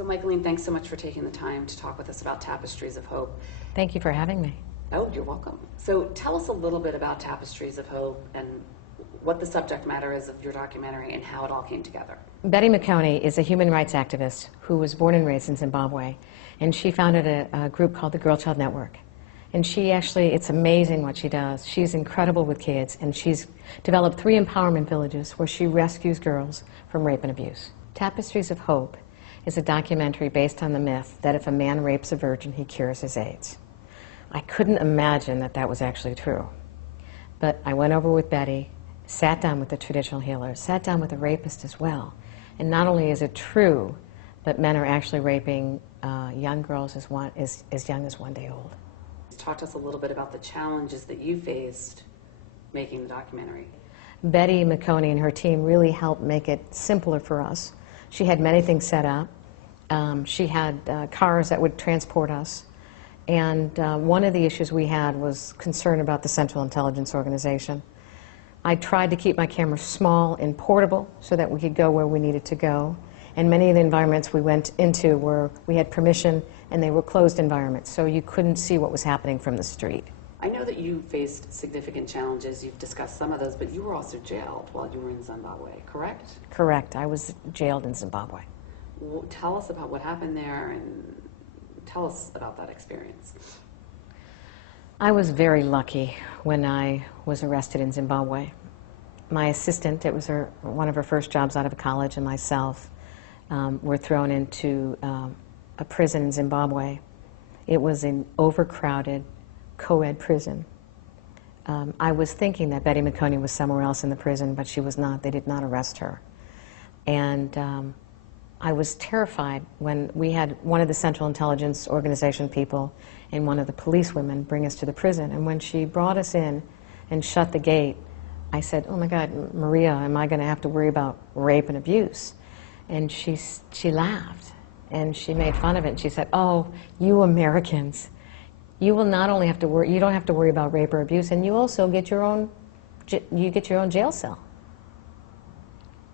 So Michealene, thanks so much for taking the time to talk with us about Tapestries of Hope. Thank you for having me. Oh, you're welcome. So tell us a little bit about Tapestries of Hope and what the subject matter is of your documentary and how it all came together. Betty Michealene is a human rights activist who was born and raised in Zimbabwe, and she founded a group called the Girl Child Network. And she actually, it's amazing what she does. She's incredible with kids, and she's developed 3 empowerment villages where she rescues girls from rape and abuse. Tapestries of Hope is a documentary based on the myth that if a man rapes a virgin, he cures his AIDS. I couldn't imagine that that was actually true. But I went over with Betty, sat down with the traditional healers, sat down with a rapist as well. And not only is it true, but men are actually raping young girls as young as 1 day old. Talk to us a little bit about the challenges that you faced making the documentary. Betty Michealene and her team really helped make it simpler for us. She had many things set up. She had cars that would transport us. And one of the issues we had was concern about the Central Intelligence Organization. I tried to keep my camera small and portable so that we could go where we needed to go. And many of the environments we went into we had permission, and they were closed environments, so you couldn't see what was happening from the street. I know that you faced significant challenges. You've discussed some of those, but you were also jailed while you were in Zimbabwe, correct? Correct. I was jailed in Zimbabwe. Well, tell us about what happened there, and tell us about that experience. I was very lucky when I was arrested in Zimbabwe. My assistant, it was one of her first jobs out of college, and myself were thrown into a prison in Zimbabwe. It was an overcrowded, co-ed prison. I was thinking that Betty Michealene was somewhere else in the prison, but she was not. They did not arrest her. And I was terrified when we had one of the Central Intelligence Organization people and one of the police women bring us to the prison. And when she brought us in and shut the gate, I said, "Oh my God, Maria, am I going to have to worry about rape and abuse?" And she laughed, and she made fun of it, and she said, "Oh, you Americans, you will not only have to worry, you don't have to worry about rape or abuse, and you also get your own jail cell."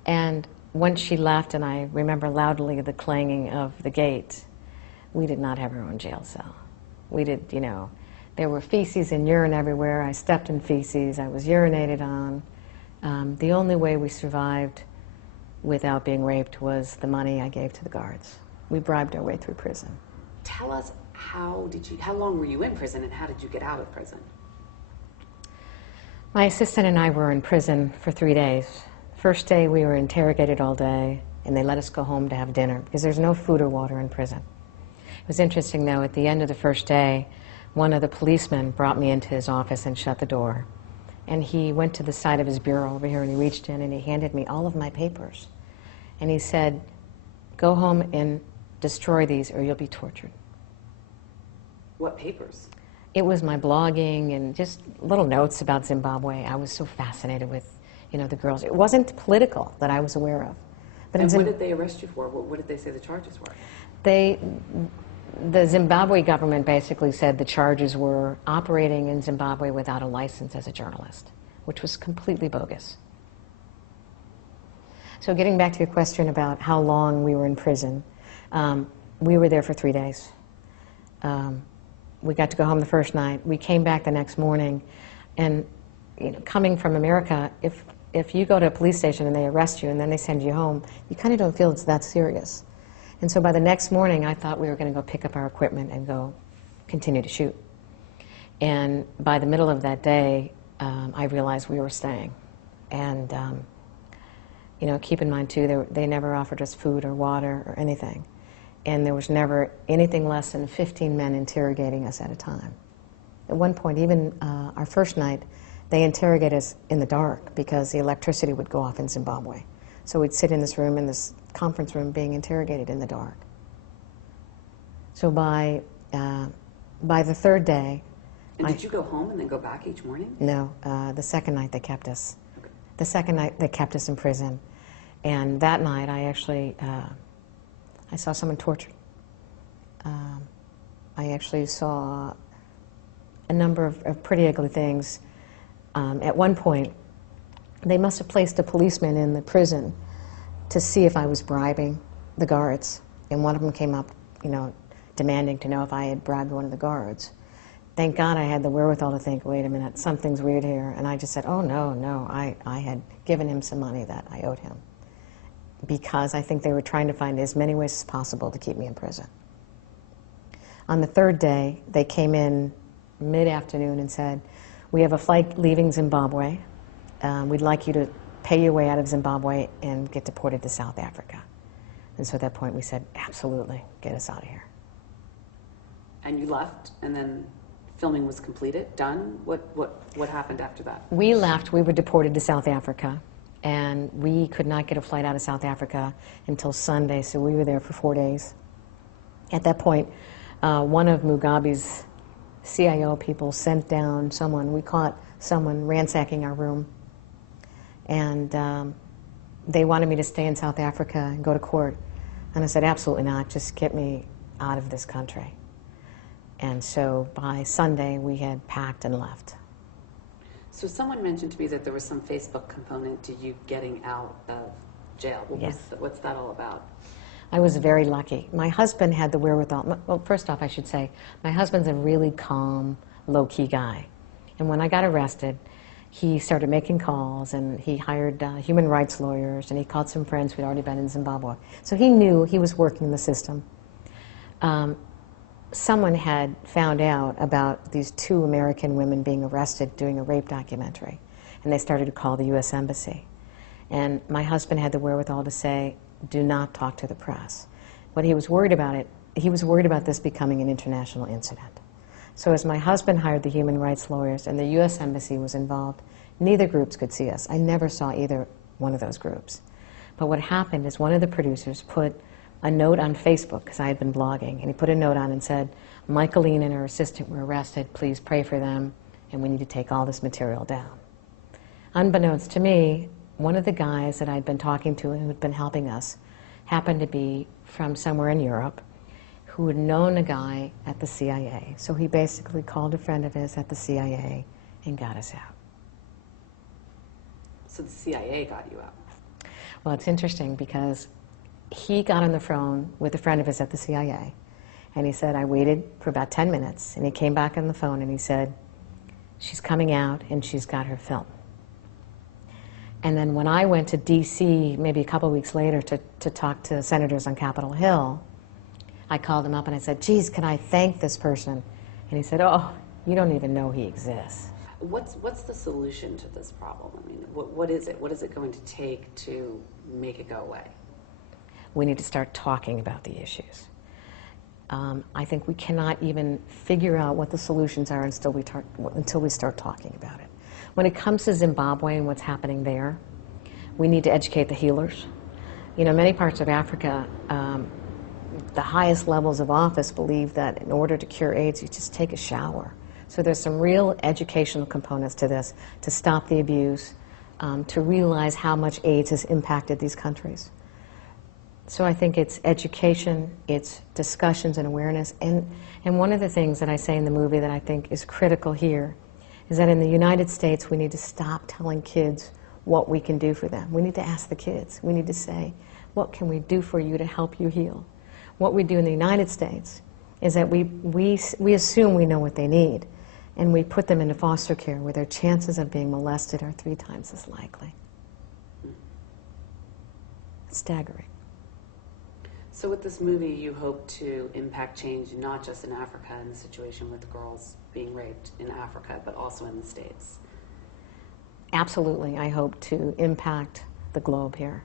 And once she left, and I remember loudly the clanging of the gate, we did not have our own jail cell. We did, you know, there were feces and urine everywhere. I stepped in feces. I was urinated on. The only way we survived without being raped was the money I gave to the guards. We bribed our way through prison. Tell us, how long were you in prison, and how did you get out of prison? My assistant and I were in prison for 3 days. First day we were interrogated all day, and they let us go home to have dinner because there's no food or water in prison. It was interesting though, at the end of the first day, one of the policemen brought me into his office and shut the door. And he went to the side of his bureau over here, and he reached in and he handed me all of my papers. And he said, "Go home and destroy these or you'll be tortured." What papers? It was my blogging and just little notes about Zimbabwe. I was so fascinated with, you know, the girls. It wasn't political that I was aware of. But and what did they arrest you for? What did they say the charges were? The Zimbabwe government basically said the charges were operating in Zimbabwe without a license as a journalist, which was completely bogus. So getting back to your question about how long we were in prison, we were there for 3 days. We got to go home the first night. We came back the next morning, and you know, coming from America, if you go to a police station and they arrest you and then they send you home, you kind of don't feel it's that serious. And so by the next morning, I thought we were going to go pick up our equipment and go continue to shoot. And by the middle of that day, I realized we were staying. And you know, keep in mind too, they never offered us food or water or anything. And there was never anything less than 15 men interrogating us at a time. At one point, even our first night, they interrogated us in the dark because the electricity would go off in Zimbabwe. So we'd sit in this room, in this conference room, being interrogated in the dark. So by the third day... And did you go home and then go back each morning? No, the second night they kept us. Okay. The second night they kept us in prison. And that night I actually, I saw someone tortured. I actually saw a number of pretty ugly things. At one point, they must have placed a policeman in the prison to see if I was bribing the guards. and one of them came up, demanding to know if I had bribed one of the guards. Thank God I had the wherewithal to think, wait a minute, something's weird here. And I just said, oh, no, I had given him some money that I owed him, because I think they were trying to find as many ways as possible to keep me in prison. On the third day, they came in mid-afternoon and said, we have a flight leaving Zimbabwe. We'd like you to pay your way out of Zimbabwe and get deported to South Africa. And so at that point we said, absolutely, get us out of here. And you left, and then filming was completed, done? What happened after that? We left, we were deported to South Africa, and we could not get a flight out of South Africa until Sunday, so we were there for 4 days. At that point, one of Mugabe's CIO people sent down someone. We caught someone ransacking our room, and they wanted me to stay in South Africa and go to court. And I said, absolutely not, just get me out of this country. And so by Sunday, we had packed and left. So someone mentioned to me that there was some Facebook component to you getting out of jail. Yes. What's that all about? I was very lucky. My husband had the wherewithal. Well, first off, I should say, my husband's a really calm, low-key guy. And when I got arrested, he started making calls, and he hired human rights lawyers, and he called some friends who'd already been in Zimbabwe. So he knew he was working the system. Someone had found out about these 2 American women being arrested doing a rape documentary, and they started to call the U.S. Embassy. And my husband had the wherewithal to say, do not talk to the press. What he was worried about he was worried about this becoming an international incident. So as my husband hired the human rights lawyers and the U.S. Embassy was involved, neither groups could see us. I never saw either one of those groups. But what happened is one of the producers put a note on Facebook, because I had been blogging, and he put a note on and said, Michealene and her assistant were arrested, please pray for them, and we need to take all this material down. Unbeknownst to me, one of the guys that I'd been talking to and who had been helping us happened to be from somewhere in Europe who had known a guy at the CIA. So he basically called a friend of his at the CIA and got us out. So the CIA got you out? Well, it's interesting because he got on the phone with a friend of his at the CIA, and he said, I waited for about 10 minutes, and he came back on the phone and he said, she's coming out and she's got her film. And then when I went to D.C. maybe a couple weeks later to talk to senators on Capitol Hill, I called him up and I said, geez, can I thank this person? And he said, oh, you don't even know he exists. What's the solution to this problem? I mean, what is it? What is it going to take to make it go away? We need to start talking about the issues. I think we cannot even figure out what the solutions are until we start talking about it. When it comes to Zimbabwe and what's happening there, we need to educate the healers. Many parts of Africa, the highest levels of office believe that in order to cure AIDS, you just take a shower. So there's some real educational components to this, to stop the abuse, to realize how much AIDS has impacted these countries. So I think it's education, it's discussions and awareness. And one of the things that I say in the movie that I think is critical here is that in the United States, we need to stop telling kids what we can do for them. We need to ask the kids. We need to say, what can we do for you to help you heal? What we do in the United States is that we assume we know what they need, and we put them into foster care where their chances of being molested are 3 times as likely. It's staggering. So with this movie, you hope to impact change not just in Africa and the situation with girls being raped in Africa, but also in the States. Absolutely. I hope to impact the globe here.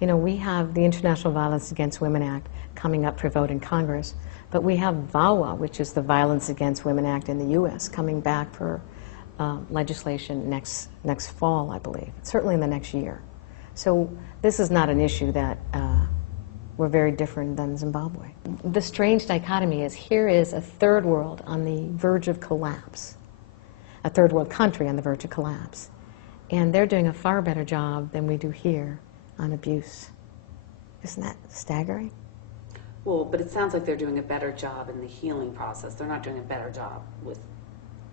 We have the International Violence Against Women Act coming up for vote in Congress, but we have VAWA, which is the Violence Against Women Act in the U.S., coming back for legislation next fall, I believe, certainly in the next year. So this is not an issue that we're very different than Zimbabwe. The strange dichotomy is here is a third world on the verge of collapse, a third world country on the verge of collapse, and they're doing a far better job than we do here on abuse. Isn't that staggering? Well, but it sounds like they're doing a better job in the healing process. They're not doing a better job with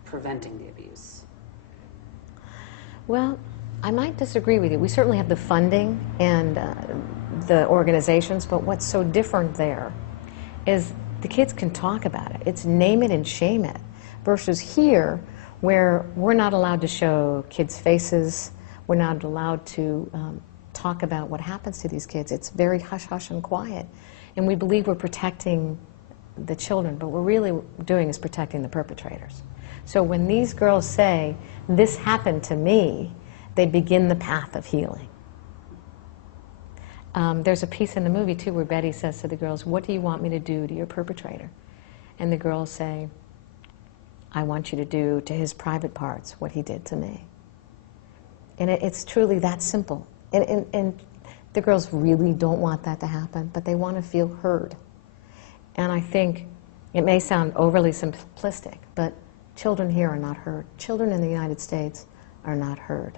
preventing the abuse. Well, I might disagree with you. We certainly have the funding, and the organizations, but what's so different there is the kids can talk about it. It's name it and shame it, versus here, where we're not allowed to show kids' faces, we're not allowed to talk about what happens to these kids. It's very hush-hush and quiet. And we believe we're protecting the children, but what we're really doing is protecting the perpetrators. So when these girls say, "This happened to me," they begin the path of healing. There's a piece in the movie, too, where Betty says to the girls, "What do you want me to do to your perpetrator?" And the girls say, "I want you to do to his private parts what he did to me." And it's truly that simple. And the girls really don't want that to happen, but they want to feel heard. And I think it may sound overly simplistic, but children here are not heard. Children in the United States are not heard.